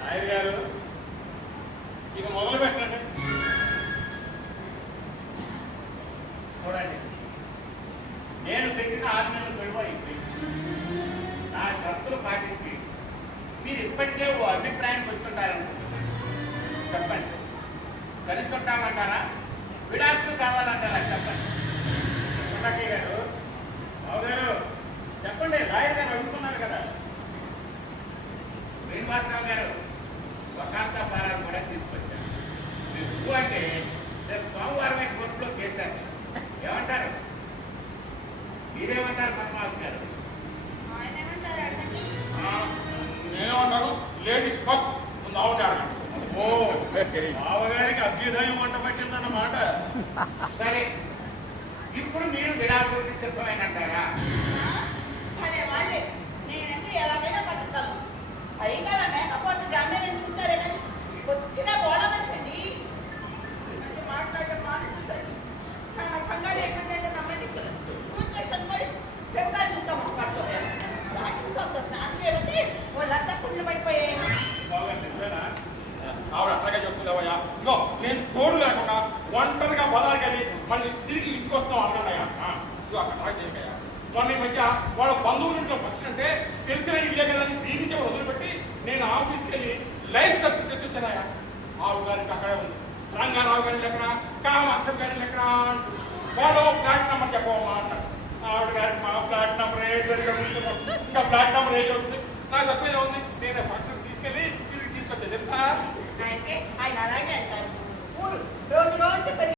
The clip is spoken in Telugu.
నాయుడు గారు ఇక మొదలు పెట్టండి. నేను పెట్టిన ఆరు నెలలు గడువు నా షరతులు పాటించి మీరు ఇప్పటికే ఓ అభిప్రాయానికి వచ్చుంటారనుకుంటున్నారు చెప్పండి. కలిసి ఉంటామంటారా? విడాకులు కావాలంటారా? శ్రీనివాసరావు గారు వకాంత పారాలు కూడా తీసుకొచ్చారు. ఎక్కువ అంటే రేపు సోమవారమే కోర్టులో కేసారు ఏమంటారు? మీరేమంటారు పద్మావతి గారు? ఆయన ఏమంటారు అడగండి నేనేమన్నాను లేడీస్ ఫస్ట్ అడగండి. ఓ బావగారికి అభ్యుదయం వంట పట్టిందన్నమాట. సరే ఇప్పుడు మీరు విడాకులకి సిద్ధమైనంటారా వాళ్ళంతా కుళ్ళు పడిపోయాయి ఆవిడ అట్లాగే చెప్తుందేవయ్యా ఇగో నేను తోడు లేకుండా ఒంటరిగా బలానికి మళ్ళీ తిరిగి ఇంటికి వస్తాం అన్నాడయ్యా ఆ, అక్కడ చేయకయ్యా. మొన్న ఈ మధ్య వాళ్ళ బంధువుల ఇంట్లో ఫంక్షన్ అంటే తెలిసిన ఇల్లే కదా అని దీనికి వదిలిపెట్టి నేను ఆఫీస్కి వెళ్ళి లైఫ్ సర్టిఫికెట్ ఇచ్చానయ్యా ఆవు గారికి అక్కడే ఉంది. రంగారావు గారి లెక్కన కామాక్షం గారి ఎక్కడ? అంటుంది వాళ్ళు ఫ్లాట్ నెంబర్ చెప్పవమ్మా అంటారు. ఆవిడ గారికి మా ఫ్లాట్ నెంబర్ ఏ ఇంకా ఫ్లాట్ నెంబర్ ఏ జరుగుతుంది నాకు ఆయన అలాగే అంటారు ఊరు రోజు రోజు పెరిగి